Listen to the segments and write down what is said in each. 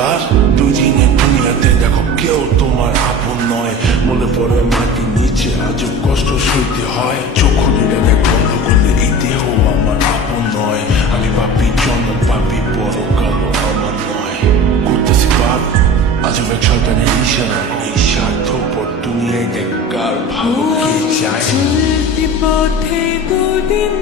কার? দুদিনের দুনিয়াতে দেখো কেউ তোমার আপন নয়। মনে পড়ে মাটির নিচে আজও কষ্ট সইতে হয়। চোখ খুলে দেখ বন্ধ করলে এই দেহ আমার আপন নয়। আমি পাপি জন্ম পাপি বড় কালো আমার নয়। করতেছি পাপ আজও এক শয়তানের ইশারা। এই স্বার্থপর দুনিয়ায় দেখ কার ভালো কে চায়। চলতি পথে দুদিন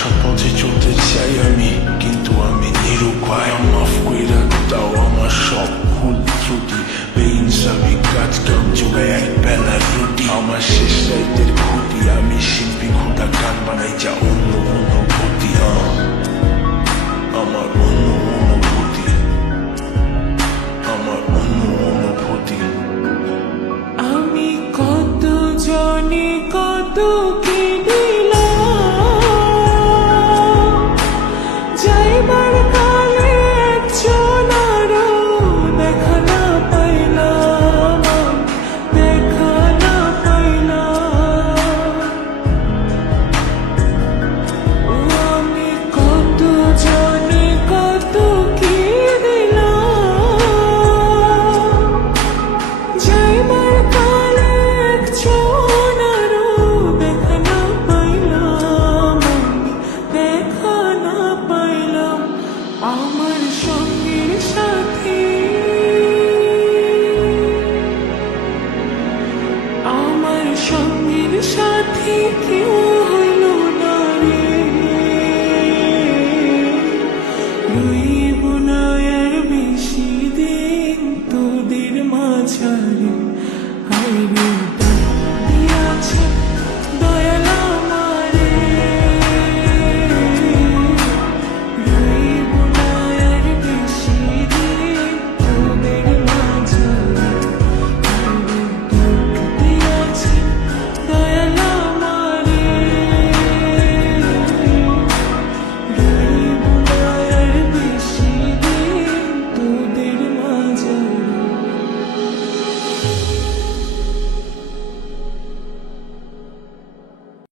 সব পথে চলতে চাই আমি, কিন্তু আমি নিরুপায়। মাফ কইরা দাও আমার সব ভুল ত্রুটি। বেইনসাফি কাজ কাম জোগায় এক বেলার রুটি। আমার শেষ রাইতের খুঁটি আমি শিল্পী খোদা গান বানাই যা অন্য অনুভূতি। আমার অন্য অনুভূতি, আমার অন্য অনুভূতি। আমি কত জনে কত